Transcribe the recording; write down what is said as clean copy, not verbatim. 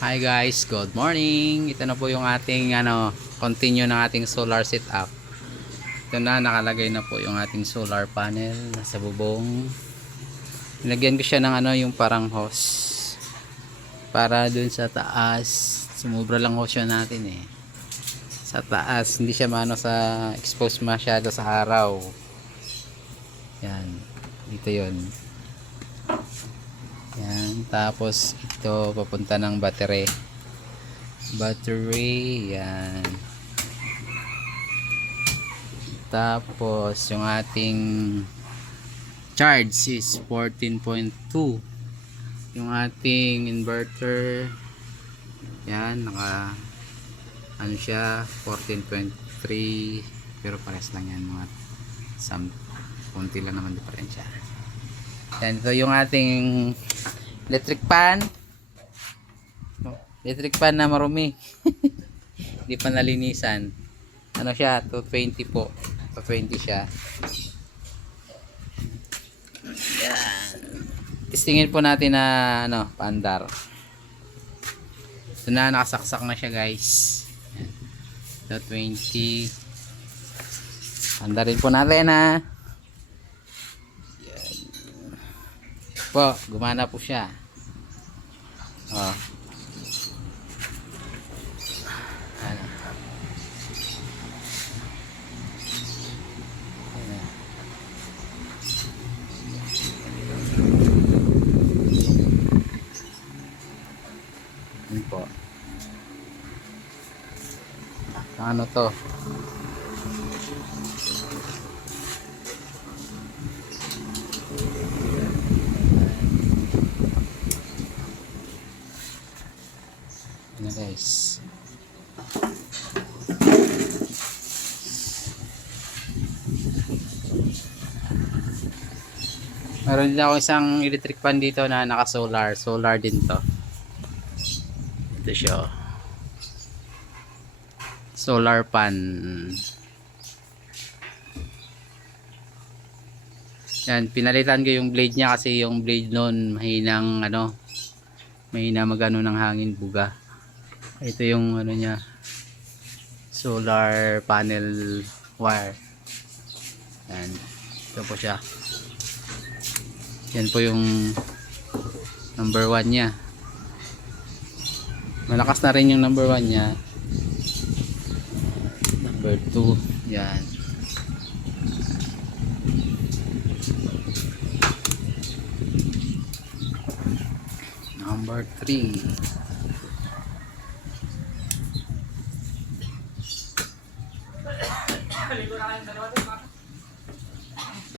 Hi guys, good morning. Ito na po yung ating continue ng ating solar setup. Ito na, nakalagay na po yung ating solar panel nasa bubong. Nilagyan ko siya ng yung parang hose para dun sa taas. Sumubra lang hose yun natin eh. Sa taas, hindi siya sa expose masyado sa araw. Yan, dito yun. Yan, tapos ito papunta ng battery, yan. Tapos yung ating charge is 14.2. Yung ating inverter, yan, naka siya 14.3, pero pares lang yan, mga konti lang naman diferensya. Yan, ito yung ating electric pan na marumi. Hindi pa nalinisan. Ano siya, 220 po, 220 siya. Yan, testingin po natin na paandar. Ito na, nakasaksak na siya guys. Yan, 220. Andarin po natin po, gumana po siya. Oh. Ano? Ano po? Ano to? Guys, meron din ako isang electric pan dito na naka solar din to. Ito siya, solar pan. Yan, pinalitan ko yung blade nya kasi yung blade nun mahinang mahina magano ng hangin, buga. Ito yung niya, solar panel wire. Yan, ito po siya. Yan po yung number 1 nya. Malakas na rin yung number 1 nya. Number 2, yan. Number 3.